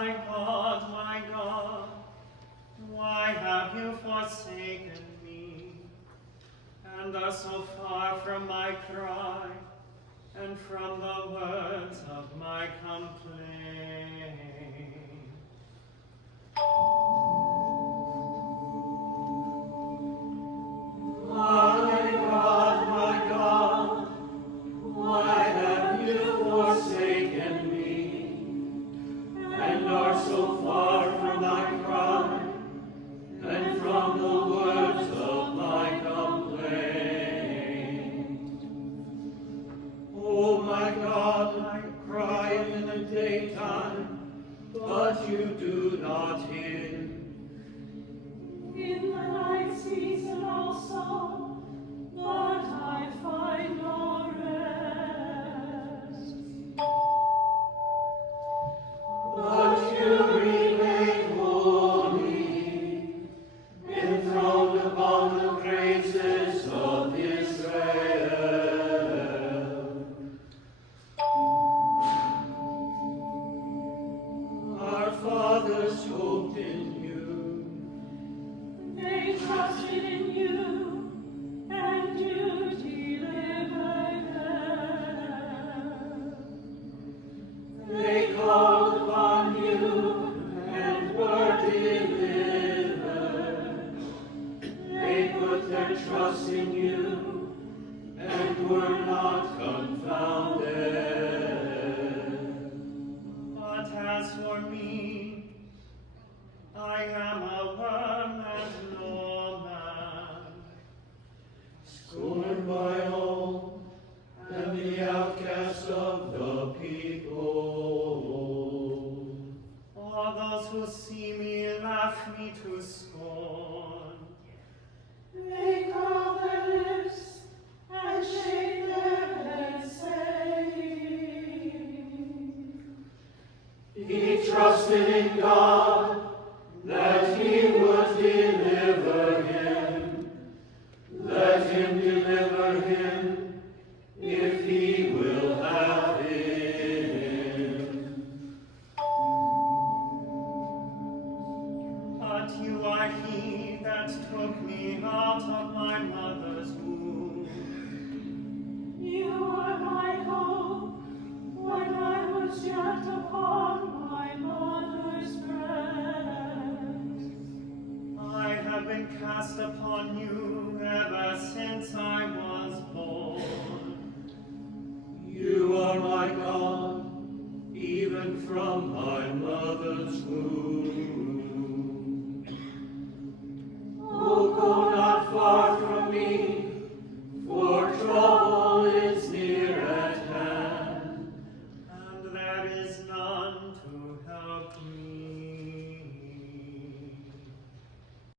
my God, why have you forsaken me, and are so far from my cry, and from the words of my complaint? My God, why have you forsaken me, and are so far from my cry, and from the words of my complaint? Oh my God, I cry in the daytime, but you do not hear. In the night season also, but I find no rest. But you remain holy, enthroned upon the praises of Israel. Our fathers hoped in you. They trusted in you, and you delivered them. They called upon you and were delivered. They put their trust in you and were not confounded. But as for me, I am a worm and no man, scorned by all, and the outcast of the people. All those who see me laugh me to scorn. They curl their lips and shake their heads, saying, He trusted in God that he would deliver him. Let him deliver him if he will have him. But you are he that took me out of my mother's womb. You were my hope when I was yet upon my mother's breast. I have been cast upon you ever since I was born. You are my God, even from my mother's womb. Oh, go not far from me, for trouble is near at hand, and there is none to help me.